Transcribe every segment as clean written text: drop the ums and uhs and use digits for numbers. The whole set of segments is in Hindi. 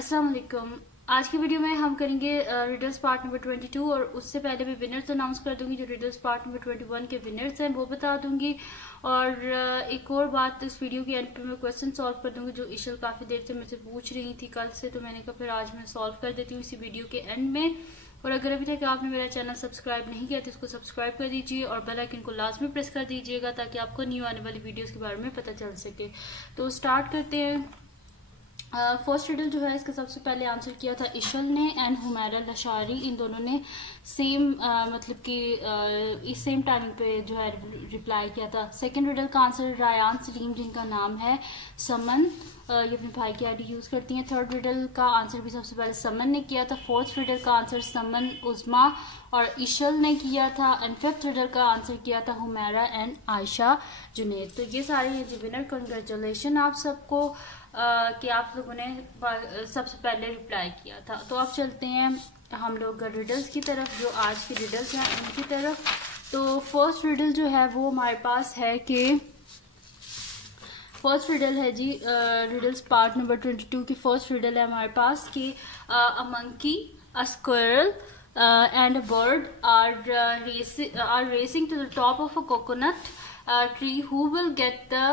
अस्सलाम वालेकुम। आज की वीडियो में हम करेंगे रिडल्स पार्ट नंबर 22 और उससे पहले भी विनर्स अनाउंस कर दूंगी। जो रिडल्स पार्ट नंबर 21 के विनर्स हैं वो बता दूंगी। और एक और बात, इस वीडियो के एंड पे मैं क्वेश्चन सॉल्व कर दूंगी जो इशल काफी देर से मुझसे पूछ रही थी कल से, तो मैंने कहा फिर आज मैं सॉल्व कर देती हूँ इसी वीडियो के एंड में। और अगर अभी तक आपने मेरा चैनल सब्सक्राइब नहीं किया तो इसको सब्सक्राइब कर दीजिए और बेल आइकन को लाजमी प्रेस कर दीजिएगा ताकि आपको न्यू आने वाली वीडियोस के बारे में पता चल सके। तो स्टार्ट करते हैं। फर्स्ट रिडल जो है इसका सबसे पहले आंसर किया था इशल ने एंड हुमैरा लशारी। इन दोनों ने सेम मतलब कि इस सेम टाइमिंग पे जो है रिप्लाई किया था। सेकंड रिडल का आंसर रायान सलीम, जिनका नाम है समन, ये अपने भाई की आईडी यूज करती हैं। थर्ड रिडल का आंसर भी सबसे पहले समन ने किया था। फोर्थ रिडल का आंसर समन उस्मा और इशल ने किया था एंड फिफ्थ रिडल का आंसर किया था हुमैरा एंड आयशा जुनैद। तो ये सारे ये जो विनर, कंग्रेचुलेशन आप सबको कि आप लोगों ने सबसे पहले रिप्लाई किया था। तो अब चलते हैं हम लोग रिडल्स की तरफ, जो आज की रिडल्स हैं उनकी तरफ। तो फर्स्ट रिडल जो है वो हमारे पास है कि फर्स्ट रिडल है जी रिडल्स पार्ट नंबर 22 की फर्स्ट रिडल है हमारे पास कि a monkey, a squirrel and a bird are racing to the top of a coconut tree. Who will get the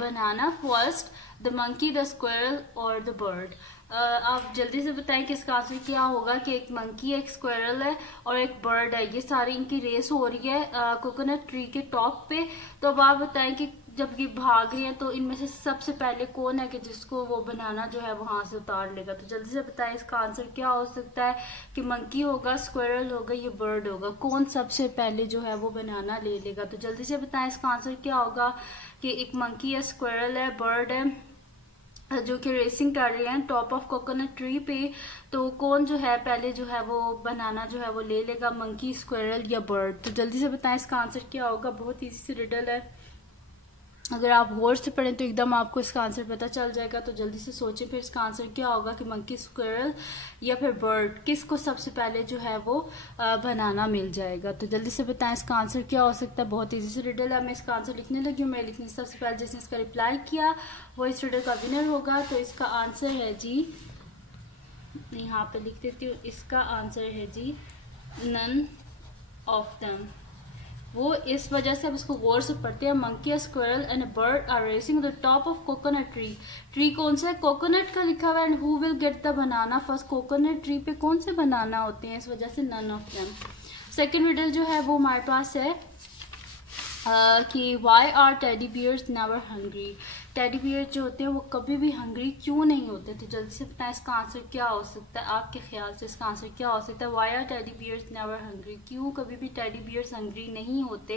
banana first? The monkey, the squirrel or the bird? आप जल्दी से बताएं कि इसका आंसर क्या होगा। कि एक मंकी, एक स्क्विरल है और एक बर्ड है, ये सारी इनकी रेस हो रही है कोकोनट ट्री के टॉप पे। तो अब आप बताएं कि जब ये भाग रहे हैं तो इनमें से सबसे पहले कौन है कि जिसको वो बनाना जो है वहां से उतार लेगा। तो जल्दी से बताएं इसका आंसर क्या हो सकता है। कि मंकी होगा, स्क्विरल होगा, ये बर्ड होगा, कौन सबसे पहले जो है वो बनाना ले लेगा। तो जल्दी से बताएं इसका आंसर क्या होगा। कि एक मंकी है, स्क्विरल है, बर्ड है जो कि रेसिंग कर रहे हैं टॉप ऑफ कोकोनट ट्री पे। तो कौन जो है पहले जो है वो बनाना जो है वो ले लेगा, मंकी, स्क्विरल या बर्ड। तो जल्दी से बताएं इसका आंसर क्या होगा। बहुत इजी से रिडल है, अगर आप गौर से पढ़ें तो एकदम आपको इसका आंसर पता चल जाएगा। तो जल्दी से सोचें फिर इसका आंसर क्या होगा कि मंकी, स्क्विरल या फिर बर्ड, किसको सबसे पहले जो है वो बनाना मिल जाएगा। तो जल्दी से बताएं इसका आंसर क्या हो सकता है। बहुत इजी से रिडल है, मैं इसका आंसर लिखने लगी हूँ। मैं लिखने से सबसे पहले जिसने इसका रिप्लाई किया वो इस रिडल का विनर होगा। तो इसका आंसर है जी, यहाँ पे लिख देती हूँ, इसका आंसर है जी नन ऑफ देम। वो इस वजह से अब इसको गौर से पढ़ते हैं। Monkey, squirrel and a bird are racing the top of coconut tree. Tree कौन सा है? कोकोनट का लिखा हुआ है। And who will get the banana first? Coconut tree पे कौन से बनाना होते हैं, इस वजह से none of them. Second riddle जो है वो हमारे पास है कि why are teddy bears never hungry. Teddy bear जो होते हैं वो कभी भी हंग्री क्यों नहीं होते। तो जल्दी से बताएं इसका आंसर क्या हो सकता है। आपके ख्याल से इसका आंसर क्या हो सकता है। Why are teddy bears never hungry, क्यों कभी भी टेडी बियर्स हंग्री नहीं होते।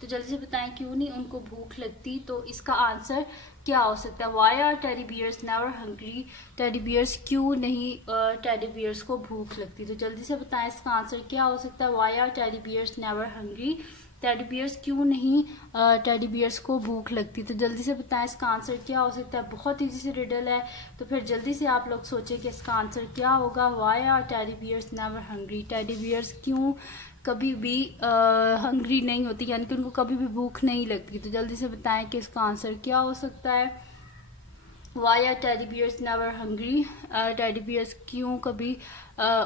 तो जल्दी से बताएं क्यों नहीं उनको भूख लगती। तो इसका आंसर क्या हो सकता है। Why are teddy bears never hungry, teddy bears क्यों नहीं टेडी बियर्स को भूख लगती। तो जल्दी से बताएं इसका आंसर क्या हो सकता है। Why are teddy bears never hungry, teddy bears क्यों नहीं टेडी बियर्स को भूख लगती। तो जल्दी से बताएं इसका आंसर क्या हो सकता है। बहुत इजी से रिडल है, तो फिर जल्दी से आप लोग सोचें कि इसका आंसर क्या होगा। Why are teddy bears never hungry, teddy bears क्यों कभी भी हंग्री नहीं होती, यानी कि उनको कभी भी भूख नहीं लगती। तो जल्दी से बताएं कि इसका आंसर क्या हो सकता है। Why are teddy bears never hungry, teddy bears क्यों कभी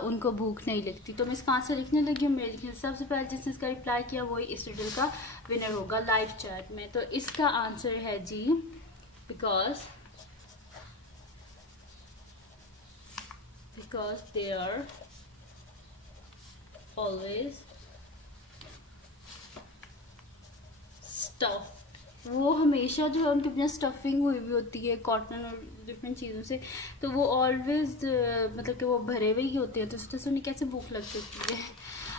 उनको भूख नहीं लगती। तो मैं इसका आंसर लिखने लगी हूँ। मेरे लिखने सबसे पहले जिसने इसका रिप्लाई किया वही इस रिडल का विनर होगा लाइव चैट में। तो इसका आंसर है जी because they are always stuff. वो हमेशा जो है उनके अपने स्टफिंग हुई हुई होती है कॉटन और डिफरेंट चीज़ों से। तो वो ऑलवेज मतलब कि वो भरे हुए ही होते हैं, तो उससे उन्हें कैसे भूख लग सकती है।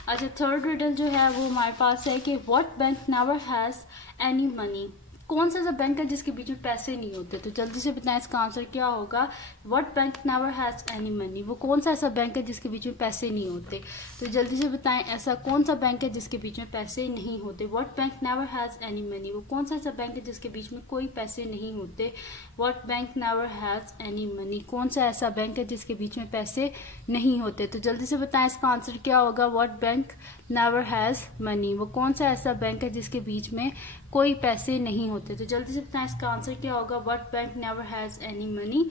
अच्छा, थर्ड रिडल जो है वो हमारे पास है कि what bank never has any money. कौन सा ऐसा बैंक है जिसके बीच में पैसे नहीं होते। तो जल्दी से बताएं इसका आंसर क्या होगा। What bank never has any money, वो कौन सा ऐसा बैंक है जिसके बीच में पैसे नहीं होते। तो जल्दी से बताएं ऐसा कौन सा बैंक है जिसके बीच में पैसे नहीं होते। What bank never has any money, वो कौन सा ऐसा बैंक है जिसके बीच में कोई पैसे नहीं होते। What bank never has any money, कौन सा ऐसा बैंक है जिसके बीच में पैसे नहीं होते। तो जल्दी से बताएं इसका आंसर क्या होगा। What bank never has money, वो कौन सा ऐसा बैंक है जिसके बीच में कोई पैसे नहीं होते। तो जल्दी से बताएं इसका आंसर क्या होगा। What bank never has any money,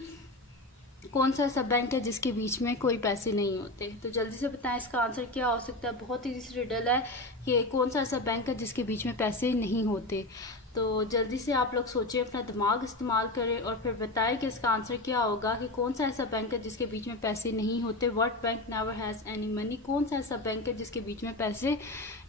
कौन सा ऐसा बैंक है जिसके बीच में कोई पैसे नहीं होते? तो जल्दी से बताएं इसका आंसर क्या हो सकता है। बहुत इजी सी रिडल है कि कौन सा ऐसा बैंक है जिसके बीच में पैसे नहीं होते। तो जल्दी से आप लोग सोचें, अपना दिमाग इस्तेमाल करें और फिर बताएं कि इसका आंसर क्या होगा कि कौन सा ऐसा बैंक है जिसके बीच में पैसे नहीं होते। What bank never has any money? कौन सा ऐसा बैंक है जिसके बीच में पैसे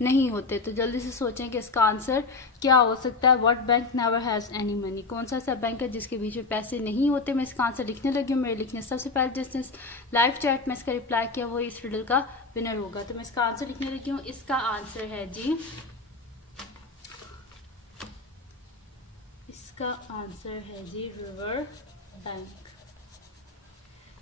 नहीं होते? तो जल्दी से सोचें कि इसका आंसर क्या हो सकता है। What bank never has any money? कौन सा ऐसा बैंक है जिसके बीच में पैसे नहीं होते? मैं इसका आंसर लिखने लगी हूँ। मेरे लिखने सबसे पहले जिसने लाइव चैट में इसका रिप्लाई किया वो इस रिडल का विनर होगा। तो मैं इसका आंसर लिखने लगी हूँ। इसका आंसर है जी, इसका आंसर है जी रिवर बैंक।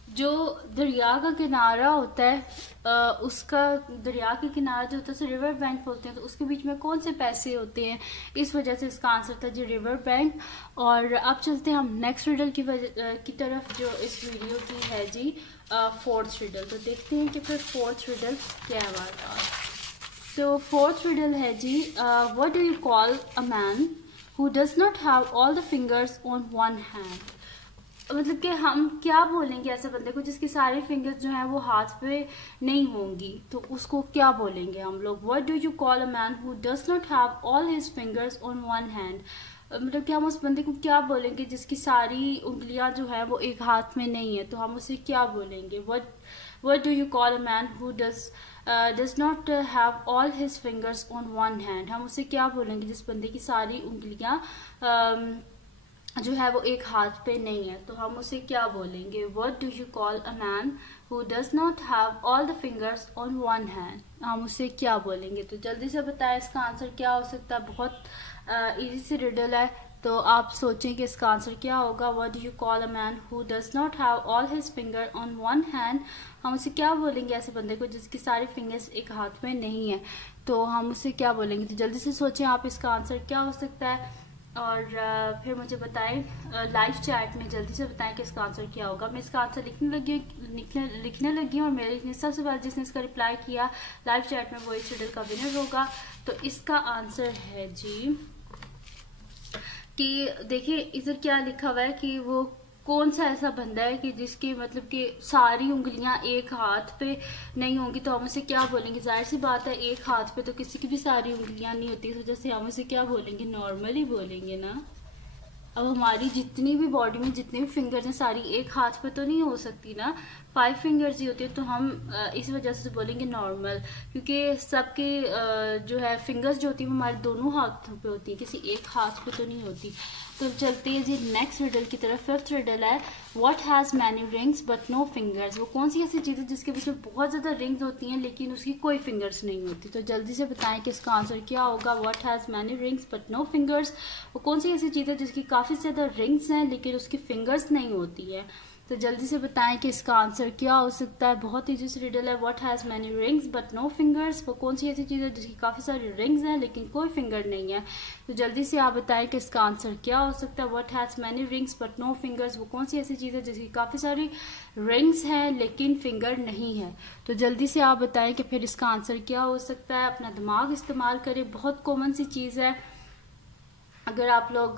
जो दरिया का किनारा होता है उसका, दरिया के किनारा जो होता है उसे रिवर बैंक बोलते हैं। तो उसके बीच में कौन से पैसे होते हैं, इस वजह से इसका आंसर था जी रिवर बैंक। और अब चलते हैं हम नेक्स्ट रिडल की तरफ जो इस वीडियो की है जी फोर्थ रिडल। तो देखते हैं कि फिर फोर्थ रिडल क्या है हमारे पास। तो फोर्थ रिडल है जी, what do you call a man who does not have all the fingers on one hand? मतलब कि हम क्या बोलेंगे ऐसे बंदे को जिसके सारे फिंगर्स जो हैं वो हाथ पे नहीं होंगी, तो उसको क्या बोलेंगे हम लोग? What do you call a man who does not have all his fingers on one hand? मतलब कि हम उस बंदे को क्या बोलेंगे जिसकी सारी उंगलियां जो है वो एक हाथ में नहीं है, तो हम उसे क्या बोलेंगे? What do you call a man who does not have all his fingers on one hand? हम उसे क्या बोलेंगे जिस बंदे की सारी उंगलियां जो है वो एक हाथ पे नहीं है, तो हम उसे क्या बोलेंगे? What do you call a man who does not have all the fingers on one hand? हम उसे क्या बोलेंगे? तो जल्दी से बताएं इसका आंसर क्या हो सकता है। बहुत इजी सी रिडल है, तो आप सोचें कि इसका आंसर क्या होगा। What do you call a man who does not have all his finger on one hand? हम उसे क्या बोलेंगे ऐसे बंदे को जिसकी सारी फिंगर्स एक हाथ में नहीं है, तो हम उसे क्या बोलेंगे? तो जल्दी से सोचें आप इसका आंसर क्या हो सकता है और फिर मुझे बताएं लाइव चैट में। जल्दी से बताएं कि इसका आंसर क्या होगा। मैं इसका आंसर लिखने लगी हूँ और मेरे लिखने सबसे पहले जिसने इसका रिप्लाई किया लाइव चैट में वो इस रिडल का विनर होगा। तो इसका आंसर है जी कि देखिए इधर क्या लिखा हुआ है कि वो कौन सा ऐसा बंदा है कि जिसकी मतलब कि सारी उंगलियां एक हाथ पे नहीं होंगी, तो हम उसे क्या बोलेंगे? जाहिर सी बात है एक हाथ पे तो किसी की भी सारी उंगलियां नहीं होती, इस वजह से हम उसे क्या बोलेंगे? नॉर्मली बोलेंगे ना। अब हमारी जितनी भी बॉडी में जितनी भी फिंगर्स हैं सारी एक हाथ पे तो नहीं हो सकती ना, 5 फिंगर्स ही होती है, तो हम इस वजह से बोलेंगे नॉर्मल, क्योंकि सबके जो है फिंगर्स जो होती है हमारे दोनों हाथों पे होती है, किसी एक हाथ पे तो नहीं होती। तो चलते हैं जी नेक्स्ट रिडल की तरफ। फिफ्थ रिडल है, what has many rings but no fingers? वो कौन सी ऐसी चीज़ है जिसके बीच में बहुत ज़्यादा रिंग्स होती हैं लेकिन उसकी कोई फिंगर्स नहीं होती? तो जल्दी से बताएं कि इसका आंसर क्या होगा। What has many rings but no fingers? वो कौन सी ऐसी चीज़ है जिसकी काफ़ी ज़्यादा रिंग्स हैं लेकिन उसकी फिंगर्स नहीं होती है? तो जल्दी से बताएं कि इसका आंसर क्या हो सकता है। बहुत ईजी सी रिडल है। What has many rings but no fingers? वो कौन सी ऐसी चीज़ है जिसकी काफ़ी सारी रिंग्स हैं लेकिन कोई फिंगर नहीं है? तो जल्दी से आप बताएं कि इसका आंसर क्या हो सकता है। What has many rings but no fingers? वो कौन सी ऐसी चीज़ है जिसकी काफ़ी सारी रिंग्स हैं लेकिन फिंगर नहीं है? तो जल्दी से आप बताएं कि फिर इसका आंसर क्या हो सकता है। अपना दिमाग इस्तेमाल करें, बहुत कॉमन सी चीज़ है, अगर आप लोग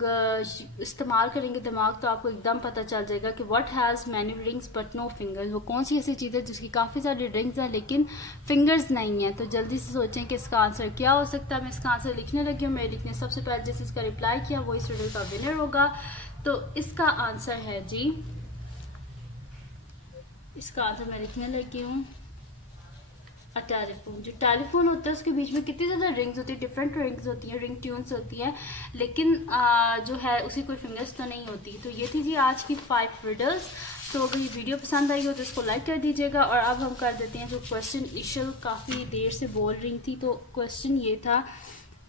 इस्तेमाल करेंगे दिमाग तो आपको एकदम पता चल जाएगा कि what has many rings but no fingers? वो कौन सी ऐसी चीज़ है जिसकी काफ़ी सारी रिंग्स हैं लेकिन फिंगर्स नहीं है? तो जल्दी से सोचें कि इसका आंसर क्या हो सकता है। मैं इसका आंसर लिखने लगी हूँ। मैं लिखने सबसे पहले जिस इसका रिप्लाई किया वो इस रिडल का विनर होगा। तो इसका आंसर है जी, इसका आंसर मैं लिखने लगी हूँ टेलीफोन। जो टेलीफोन होता है उसके बीच में कितनी ज़्यादा रिंग्स होती है, डिफरेंट रिंग्स होती हैं, रिंग ट्यून्स होती हैं, लेकिन जो है उसी कोई फिंगर्स तो नहीं होती। तो ये थी जी आज की 5 रिडल्स। तो अगर ये वीडियो पसंद आई हो तो इसको लाइक कर दीजिएगा। और अब हम कर देते हैं जो क्वेश्चन ईशल काफ़ी देर से बोल रही थी। तो क्वेश्चन ये था,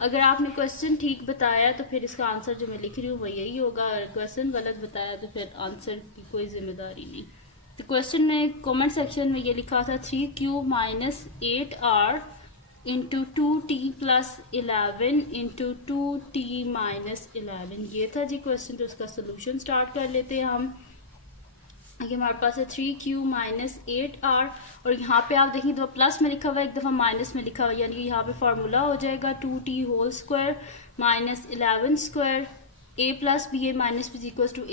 अगर आपने क्वेश्चन ठीक बताया तो फिर इसका आंसर जो मैं लिख रही हूँ वो यही होगा, और क्वेश्चन गलत बताया तो फिर आंसर की कोई जिम्मेदारी नहीं। तो क्वेश्चन में कमेंट सेक्शन में ये लिखा था 3Q - 8R × 2T + 11 × 2T - 11। ये था जी क्वेश्चन। तो उसका सोल्यूशन स्टार्ट कर लेते हैं हम। ये हमारे पास है 3Q - 8R, और यहाँ पे आप देखेंगे तो प्लस में लिखा हुआ है, एक दफ़ा माइनस में लिखा हुआ है, यानी कि यहाँ पे फार्मूला हो जाएगा 2T whole square - 11 square, A + B A - B =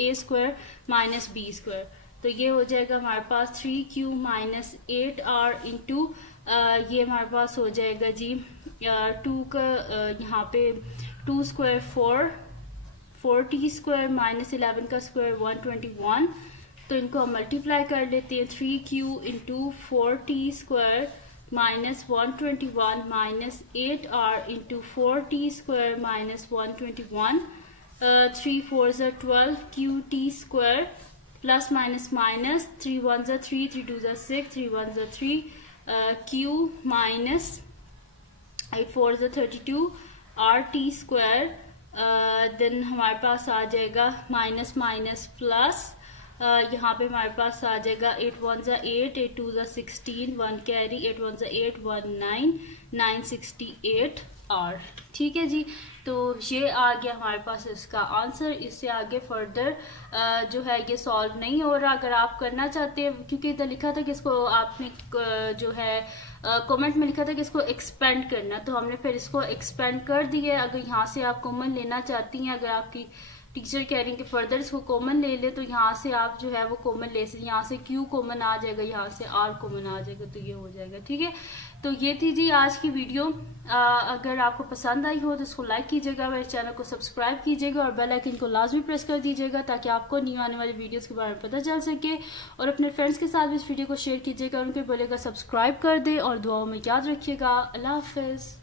A² - B²। तो ये हो जाएगा हमारे पास 3Q माइनस 8R इंटू ये हमारे पास हो जाएगा जी 2 का यहाँ पे 2 स्क्वायर 4T स्क्वायर माइनस 11 का स्क्वायर 121। तो इनको हम मल्टीप्लाई कर लेते हैं 3Q into 4T square minus 121 minus 8R into 4T square minus 121। 3 4 ज़ा 12 QT square plus minus minus 3 1 ज़ा 3 3 2 ज़ा 6 3 1 ज़ा 3 Q माइनस 8 4 ज़ा 32 RT स्क्वायर। देन हमारे पास आ जाएगा माइनस माइनस प्लस यहाँ पे हमारे पास आ जाएगा 8 1 ज़ा 8 8 2 ज़ा 16 1 कैरी 8 1 ज़ा 8 1 9 968 R। ठीक है जी, तो ये आ गया हमारे पास इसका आंसर। इससे आगे फर्दर जो है ये सॉल्व नहीं हो रहा। अगर आप करना चाहते हैं, क्योंकि इधर लिखा था कि इसको आपने जो है कमेंट में लिखा था कि इसको एक्सपेंड करना, तो हमने फिर इसको एक्सपेंड कर दिया। अगर यहाँ से आप कॉमन लेना चाहती हैं, अगर आपकी टीचर कह रही है कि फर्दर इसको कॉमन ले ले, तो यहाँ से आप जो है वो कॉमन ले सकते। यहाँ से Q कॉमन आ जाएगा, यहाँ से R कॉमन आ जाएगा, तो ये हो जाएगा। ठीक है, तो ये थी जी आज की वीडियो। अगर आपको पसंद आई हो तो इसको लाइक कीजिएगा, मेरे चैनल को सब्सक्राइब कीजिएगा और बेल आइकन को लाजमी प्रेस कर दीजिएगा ताकि आपको न्यू आने वाली वीडियोस के बारे में पता चल सके। और अपने फ्रेंड्स के साथ भी इस वीडियो को शेयर कीजिएगा, उनको बोलेगा सब्सक्राइब कर दे और दुआओं में याद रखिएगा। अल्लाह हाफिज।